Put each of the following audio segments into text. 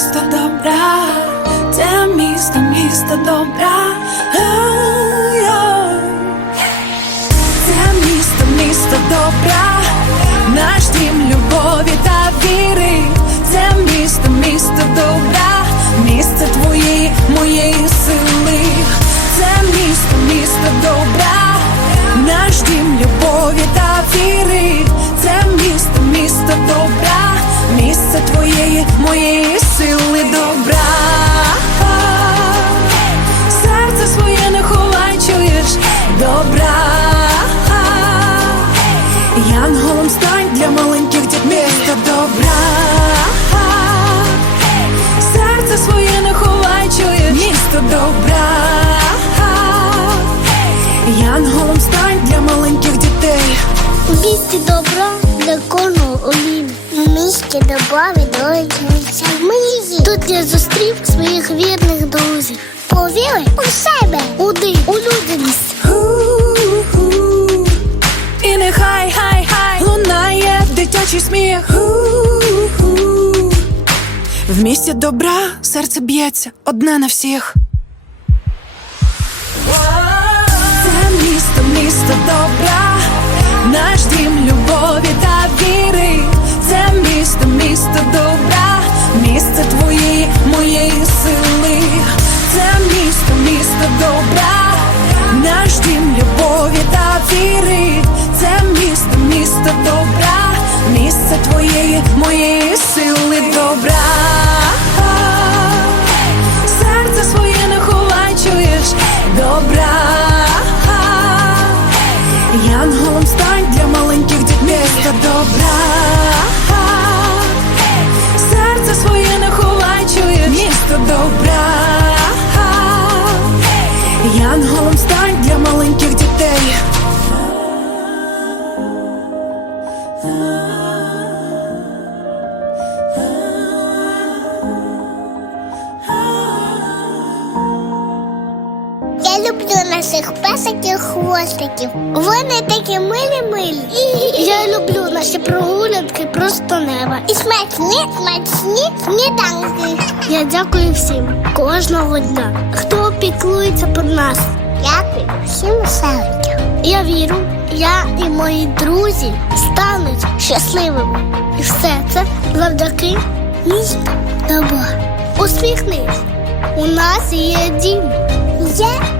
місто добра, це місто, місто добра. Добра. Янголом стань для маленьких дітей місто добра. Серце своє не ховай, чуєш місто добра. Янголом стань для маленьких дітей. У місті добра для кожного олім. У місті добра відроджується. Тут я зустрів своїх вірних друзів. Повіри у себе, уди, у людяність. І нехай хай хай лунає дитячий сміх. В місті добра серце б'ється одне на всіх. Любові. Це місто, місто добра, місце твоєї, моєї сили добра. Серце своє не ховай, чуєш добра. Янголом стань для маленьких дітей місто добра. Серце своє не ховай, чуєш місто добра. Янголом стань люблю наших песиків хвостиків. Вони такі милі-милі. Я люблю наші прогулянки просто неба. І смачні, смачні сніданки. Я дякую всім кожного дня, хто піклується про нас. Дякую всім серцям. Я вірю, я і мої друзі стануть щасливими. І все це завдяки місту добра. Усміхнись. У нас є дім. Є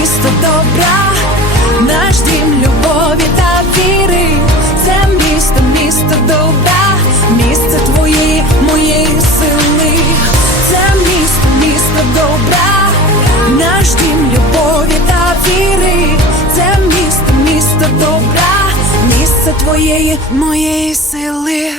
Місто, добра, наш дім любові та віри. Це місто, місто добра, місце твоєї, моєї сили. Це місто, місто добра, наш дім любові та віри. Це місто, місто добра, місце твоєї, моєї сили.